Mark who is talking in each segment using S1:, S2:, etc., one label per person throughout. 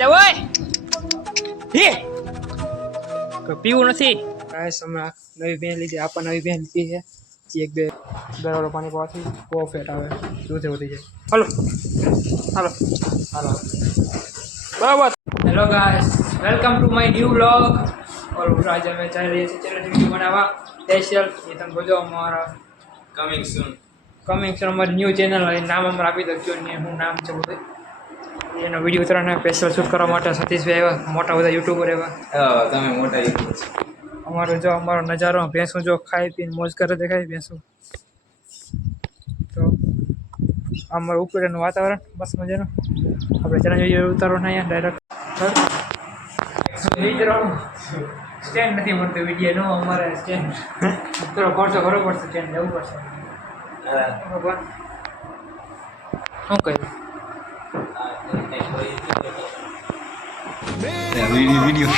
S1: જાવ હે? પીવું નથી. ગાઈસ હમણાં નવી બેન લીધી. આપણ નવી બેન લીધી છે. જે એક બે ગરવાળો પાણી પાવાથી બહુ ફેટ આવે. દૂધે વધી જાય. હલો. હાલો. હાલો. બરાબર. Hello guys welcome to my new vlog ઓર આજે અમે ચાલી રહ્યા છીએ. ચેનલ વીડિયો બનાવવા. સ્પેશિયલ એ તમે બોલો અમારા
S2: કમિંગ સૂન
S1: કમિંગ સૂન અમારી ન્યૂ ચેનલ નામ અમારે આપી દો. ને હું નામ છે બધું. એનો વીડિયો ઉતરાને સ્પેશિયલ શૂટ કરવા માટે સતીશભાઈ આવ્યા. મોટા બધા યુટ્યુબર એવા
S2: તમે મોટા યુટ્યુબર
S1: અમારો જો અમારો નજારો ભેંસું જો ખાઈ પીને મોજ કરે દેખાય ભેંસું. તો અમારું ઉપરનું વાતાવરણ બસ મજાનું. આપણે ચેનલ વીડિયો ઉતારવાનો અહીંયા ડાયરેક્ટ સ્ટેન્ડ નથી મળતું વીડિયો નો અમારે સ્ટેન્ડ થોડો ખર્ચો કરવો પડશે સ્ટેન્ડ લેવું પડશે. શું કહ્યું?
S2: વિડીયો વિડીયો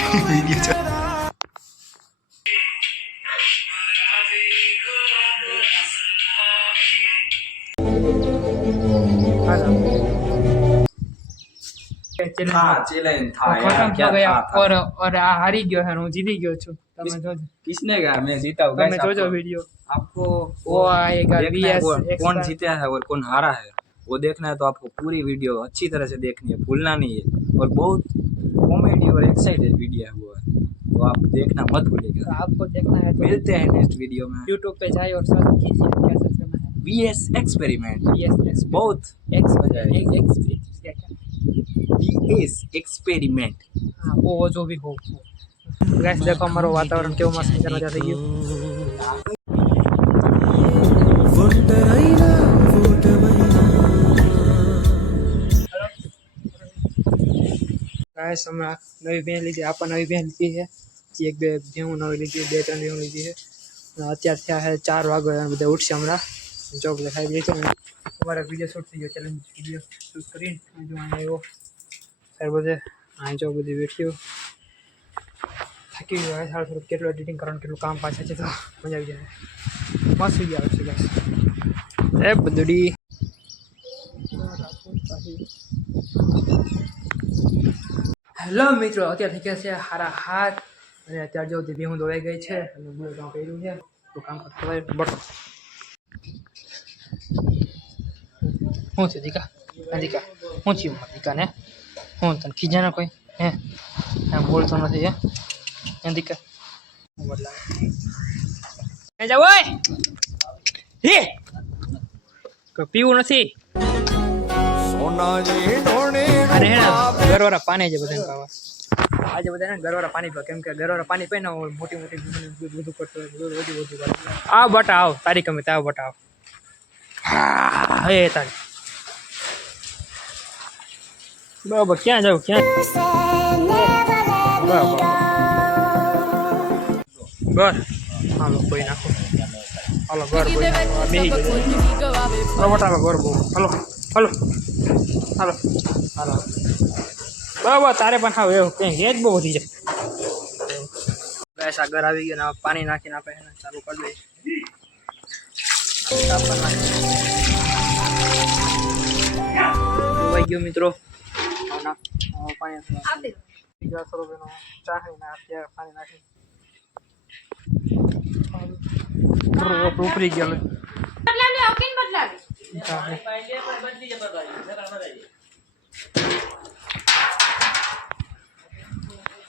S1: હાલો ચેનલ
S2: હા ચેલેન્જ था यार
S1: ખતમ
S2: क्या
S1: થઈ ગયા
S2: था, था
S1: ઓર ઓર આ હારી ગયો છે હું જીતી ગયો છું તમે જોજો
S2: किसने कहा मैं जीता हूँ
S1: તમે
S2: guys,
S1: જોજો
S2: आपको-
S1: વિડીયો
S2: आपको
S1: वो आएगा,
S2: देखना है
S1: VS
S2: कौन-
S1: X
S2: कौन
S1: का।
S2: जीता है और कौन हारा है वो देखना है तो आपको पूरी वीडियो अच्छी तरह से देखनी है भूलना नहीं है। और बहुत कॉमेडी और एक्साइटेड वीडियो है वो। है तो आप देखना मत भूलिएगा।
S1: तो आपको देखना है तो
S2: मिलते हैं नेक्स्ट वीडियो में।
S1: यूट्यूब पे जाए और सर्च कीजिए क्या सर्च करना है।
S2: B S experiment
S1: B S S
S2: बहुत
S1: एक्स
S2: एस एक्सपेरिमेंट
S1: हाँ वो जो भी हो गैस देखो हमारा वातावरण क्यों मस्त नज़र आ जाती है ગાઈસ હમણાં નવી બેન લીધી આપા નવી બેન લીધી છે જે એક બે ભેહું નવી લીધી બે ત્રણ ભેહું લીધી છે અને અત્યારે થયા છે ચાર વાગે અને બધા ઉઠશે હમણાં જો બધા ખાઈ લઈએ છે અમારા વીડિયો શૂટ થઈ ગયો ચેલેન્જ વીડિયો શૂટ કરીને અહીં જો અહીંયા આવ્યો ત્યારે બધે અહીં જો બધી વેઠ્યું થાકી ગયો હવે સારું થોડું કેટલું એડિટિંગ કરવાનું કેટલું કામ પાછળ છે તો મજા આવી જાય મસ્ત વીડિયો આવશે ગાઈસ એ બધુડી હેલો મિત્રો, અત્યારે થઈ ગયા છે હારા હાથ અને અત્યારે જો તે હું દોડાઈ ગઈ છે અને બધું કામ કર્યું છે. તો કામ કરતા બટો શું છે દીકા? હા, દીકા. શું છું દીકા ને? હું તને ખીજાના કોઈ? હે? હા બોલતો નથી, હે? હે, દીકા? બદલા જાવ હે? પીવું નથી. અને હે ને? ગરવારા પાણી છે બધાને પાવા આજે બધા ને ગરવારા પાણી પીવા કેમ કે ગરવારા પાણી પીને મોટી મોટી દૂધ બધું કરતો બધું વધુ વધુ કરે આ બટા આવ તારી કમી તાવ બટા આવ. હા, હે તારી. બરાબર ક્યાં જાવ ક્યાં? બરાબર. ઘર હાલો કોઈ નાખો. હાલો ઘર ગયો આવે ઘર બહુ. હાલો હાલો. હાલો. હાલો. બરાબર તારે પણ હા એવું કંઈ ગેજ બહુ વધી જાય. ગેસ આગળ આવી ગયો ને પાણી નાખીને આપણે ચાલુ કરી દઈએ ગયો મિત્રો. પાણી બીજા થોડુંક એનું ચાહણી ના અત્યારે પાણી નાખી ઉપરી ગયો
S3: બદલાવી બદલાવી.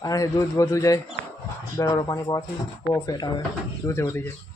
S1: આનાથી દૂધ વધુ જાય ગરવાળું પાણી પીવાથી બહુ ફેટ આવે દૂધ વધી જાય.